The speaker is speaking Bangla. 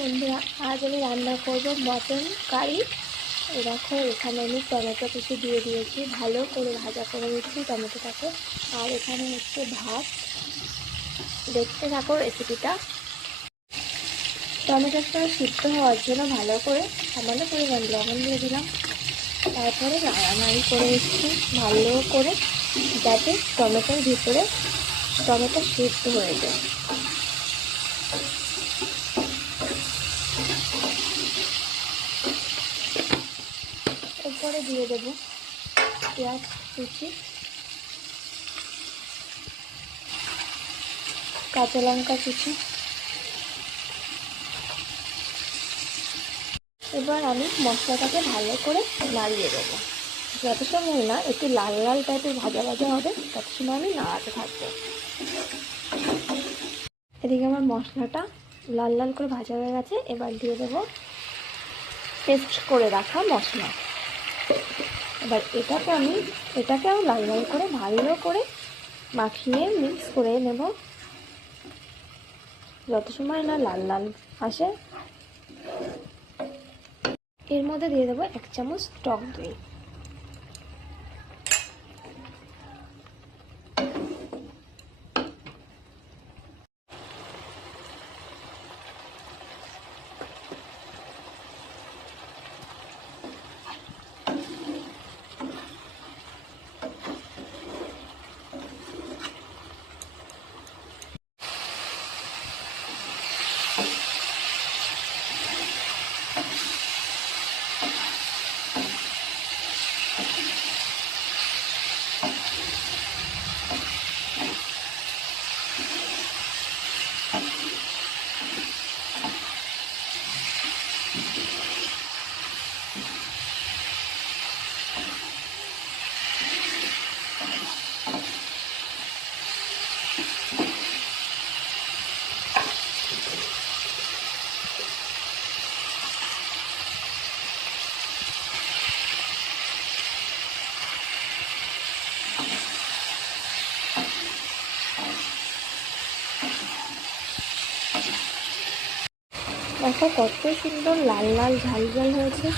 বন্ধুরা, আজ আমি রান্না করব মটন কারি। দেখো এখানে আমি টমেটো কুচি দিয়ে দিয়েছি, ভালো করে ভাজা করে নিচ্ছি টমেটোটাকে। আর এখানে হচ্ছে ভাত। দেখতে থাকো রেসিপিটা। টমেটোটা সিদ্ধ হওয়ার জন্য ভালো করে সামান্য পরিমাণ লবণ দিয়ে দিলাম। তারপরে নাড়ানাড়ি করে নিচ্ছি ভালো করে, যাতে টমেটোর ভিতরে টমেটো সিদ্ধ হয়ে যায়। এরপরে দিয়ে দেব পেঁয়াজ কুচি, কাঁচা লঙ্কা কুচি। এবার আমি মশলাটাকে ভালো করে নাড়িয়ে দেবো। যত সময় না একটু লাল লাল টাইপের ভাজা ভাজা হবে, তত সময় আমি নাড়াতে থাকবো। এদিকে আমার মশলাটা লাল লাল করে ভাজা হয়ে গেছে। এবার দিয়ে দেবো পেস্ট করে রাখা মশলা। এবার এটাকেও লাল লাল করে ভালো করে মাখিয়ে মিক্স করে নেব, যত সময় না লাল লাল আসে। এর মধ্যে দিয়ে দেবো 1 চামচ টক দই। দেখো কত সুন্দর লাল লাল ঝাল ঝাল হয়েছে।